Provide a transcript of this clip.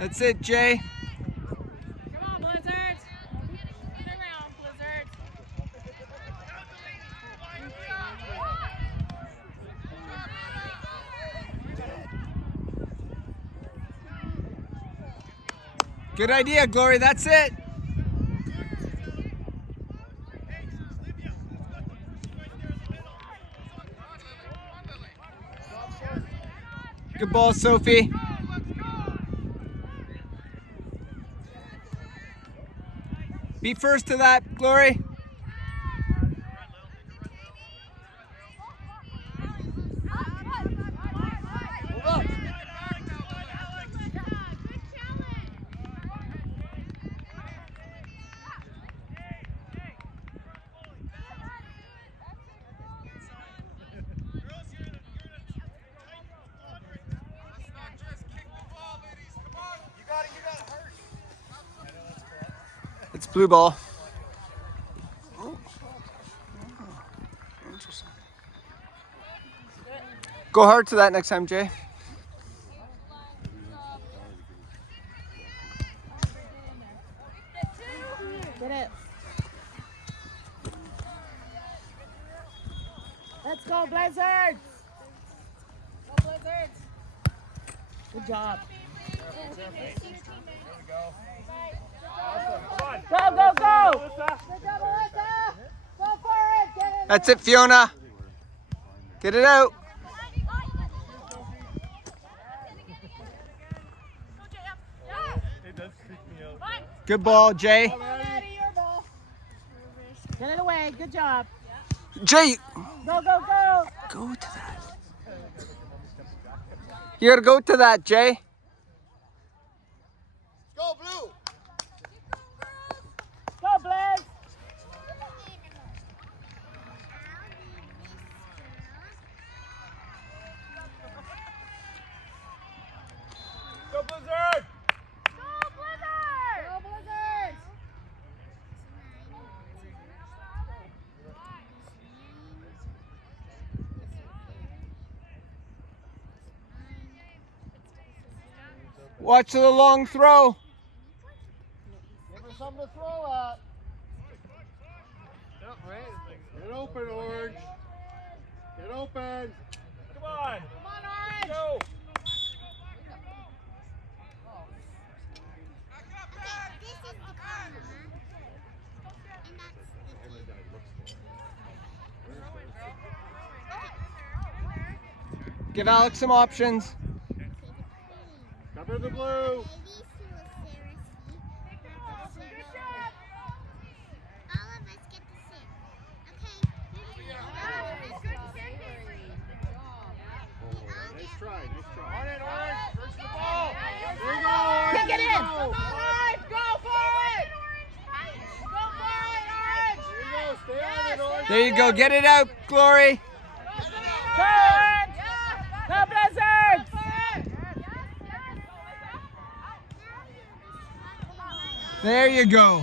That's it, Jay. Come on, Blizzards. Turn around, Blizzards. Good idea, Glory. That's it. Good ball, Sophie. Be first to that, Glory. It's blue ball. Interesting. Go hard to that next time, Jay. Get it. Let's go, Blizzards. Go, Blizzards. Good job. Go, go, go. Good job, Alyssa. Go for it. Get it. That's it, Fiona. Get it out. Good ball, Jay. Get it away. Good job. Jay, Go, go, go. go to that. You gotta go to that, Jay. Go blue! Go, Blizz. Go Blizzard! Go, Blizzard. Go, Blizzard. Watch the long throw. Give her something to throw at. Get open, Orange. Get open. Come on. Come on, Orange. Go. This is the corner, and that's the Give Alex some options. Cover the blue. Nice try. On it, Orange. First the ball. There you go. Kick it in. Go. Orange, go for it. Go for it, Orange. There you go. Stay on it, Orange. There you go. Get it out, Glory. Go, Orange. Go, Blizzards. There you go.